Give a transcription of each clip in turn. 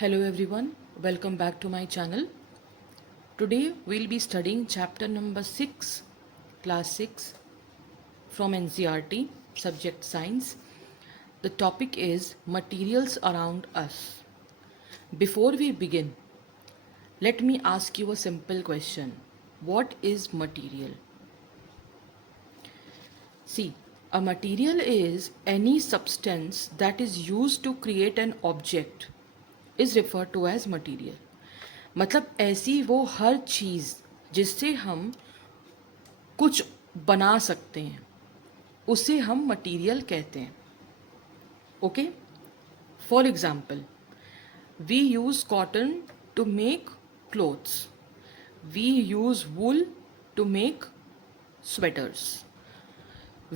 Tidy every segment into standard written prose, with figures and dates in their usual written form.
Hello everyone, welcome back to my channel. Today we'll be studying chapter number 6, class 6 from NCERT, subject science. The topic is materials around us. Before we begin, let me ask you a simple question. What is material? See, a material is any substance that is used to create an object is referred to as material. मतलब ऐसी वो हर चीज़ जिससे हम कुछ बना सकते हैं उसे हम मटेरियल कहते हैं. Okay, for example, we use cotton to make clothes, we use wool to make sweaters,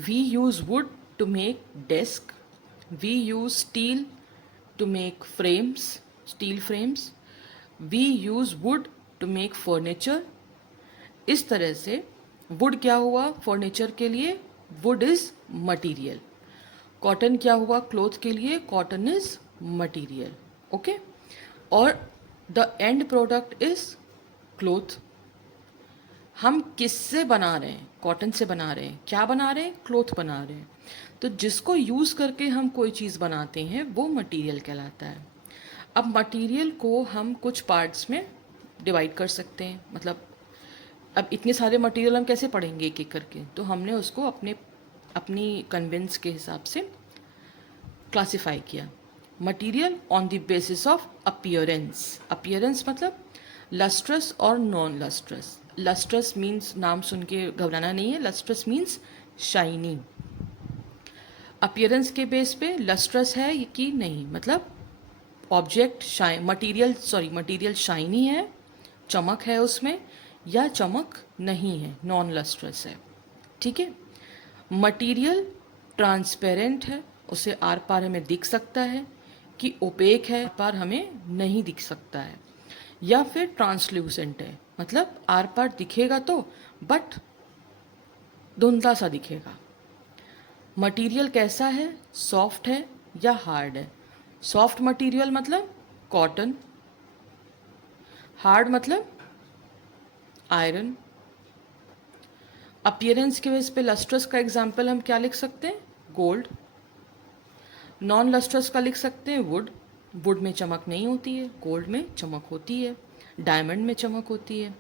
we use wood to make desk, we use steel to make frames, steel frames, we use wood to make furniture. इस तरह से wood क्या हुआ furniture के लिए, wood is material. Cotton क्या हुआ cloth के लिए, कॉटन इज मटीरियल. ओके, और the end product is cloth. हम किससे बना रहे हैं, कॉटन से बना रहे हैं. क्या बना रहे हैं, क्लोथ बना रहे हैं. तो जिसको यूज़ करके हम कोई चीज़ बनाते हैं वो मटेरियल कहलाता है. अब मटेरियल को हम कुछ पार्ट्स में डिवाइड कर सकते हैं. मतलब अब इतने सारे मटेरियल हम कैसे पढ़ेंगे एक एक करके, तो हमने उसको अपनी कन्वेंस के हिसाब से क्लासिफाई किया. Material on the basis of appearance. Appearance मतलब लस्ट्रस और नॉन लस्ट्रस. लस्ट्रस मीन्स नाम सुन के घबराना नहीं है, लस्ट्रस मीन्स शाइनिंग. अपीयरेंस के बेस पे लस्ट्रस है कि नहीं, मतलब ऑब्जेक्ट मटेरियल शाइनी है, चमक है उसमें, या चमक नहीं है, नॉन लस्ट्रस है. ठीक है. मटेरियल ट्रांसपेरेंट है, उसे आर पार हमें दिख सकता है, कि ओपेक है, पार हमें नहीं दिख सकता है. या फिर ट्रांसल्यूसेंट है, मतलब आर पार दिखेगा तो बट धुंधला सा दिखेगा. मटेरियल कैसा है, सॉफ्ट है या हार्ड है. सॉफ्ट मटेरियल मतलब कॉटन, हार्ड मतलब आयरन. अपीयरेंस के बेस पे लस्ट्रस का एग्जाम्पल हम क्या लिख सकते हैं, गोल्ड. नॉन लस्ट्रस का लिख सकते हैं वुड. वुड में चमक नहीं होती है, गोल्ड में चमक होती है, डायमंड में चमक होती है.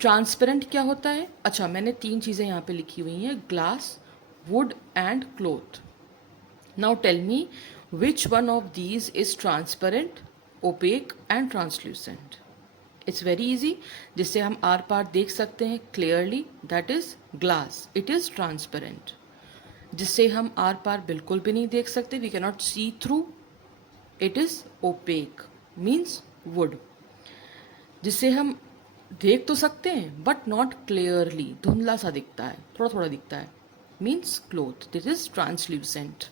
ट्रांसपेरेंट क्या होता है, अच्छा मैंने 3 चीज़ें यहाँ पे लिखी हुई हैं, glass, wood and cloth. Now tell me which one of these is transparent, opaque and translucent. It's very easy, जिससे हम आर पार देख सकते हैं clearly, that is glass, it is transparent. जिससे हम आर पार बिल्कुल भी नहीं देख सकते, we can not see through, it is opaque, means wood. जिससे हम देख तो सकते हैं बट नॉट क्लियरली, धुंधला सा दिखता है, थोड़ा थोड़ा दिखता है, means cloth, this is translucent.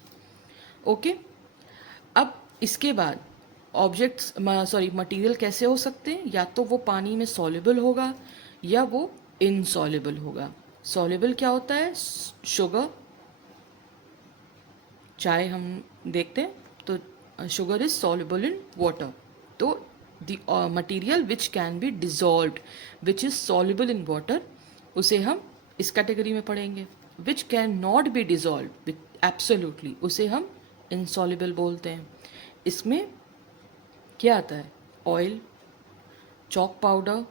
Okay. अब इसके बाद ऑब्जेक्ट्स मटेरियल कैसे हो सकते हैं, या तो वो पानी में सॉल्युबल होगा या वो इनसॉल्युबल होगा. सॉल्युबल क्या होता है, शुगर. चाय हम देखते हैं तो sugar is soluble in water. तो the material which can be dissolved, which is soluble in water, उसे हम इस कैटेगरी में पढ़ेंगे. Which can not be dissolve absolutely, उसे हम इनसॉल्युबल बोलते हैं. इसमें क्या आता है, ऑयल, चॉक पाउडर,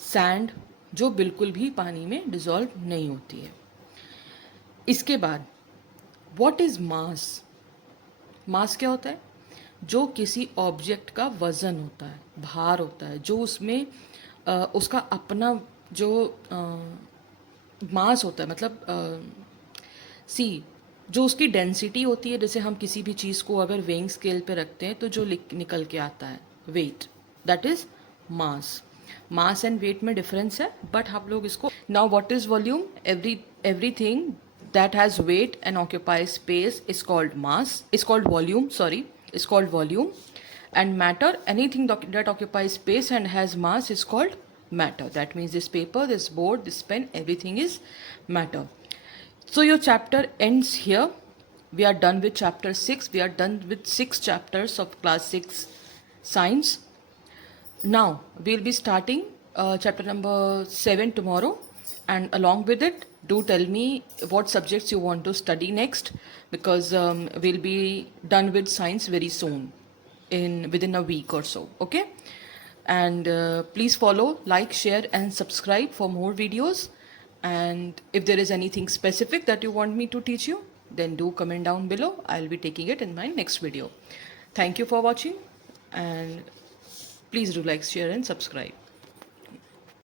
सैंड, जो बिल्कुल भी पानी में डिजॉल्व नहीं होती है. इसके बाद व्हाट इज मास. मास क्या होता है, जो किसी ऑब्जेक्ट का वज़न होता है, भार होता है, जो उसमें उसका अपना जो मास होता है, मतलब जो उसकी डेंसिटी होती है. जैसे हम किसी भी चीज़ को अगर वेइंग स्केल पे रखते हैं तो जो निकल के आता है weight, that is mass. Mass and weight में डिफरेंस है, बट हम लोग इसको now what is volume. Everything that has weight and occupies space is called mass, is called volume, is called volume. And matter, anything that occupies space and has mass is called matter. That means this paper, this board, this pen, everything is matter. So your chapter ends here. We are done with chapter 6. We are done with 6 chapters of class 6 science. Now we'll be starting chapter number 7 tomorrow, and along with it, do tell me what subjects you want to study next, because we'll be done with science very soon, in within a week or so. Okay, and please follow, like, share, and subscribe for more videos. And if there is anything specific that you want me to teach you, then do comment down below. I'll be taking it in my next video. Thank you for watching, and please do like, share, and subscribe.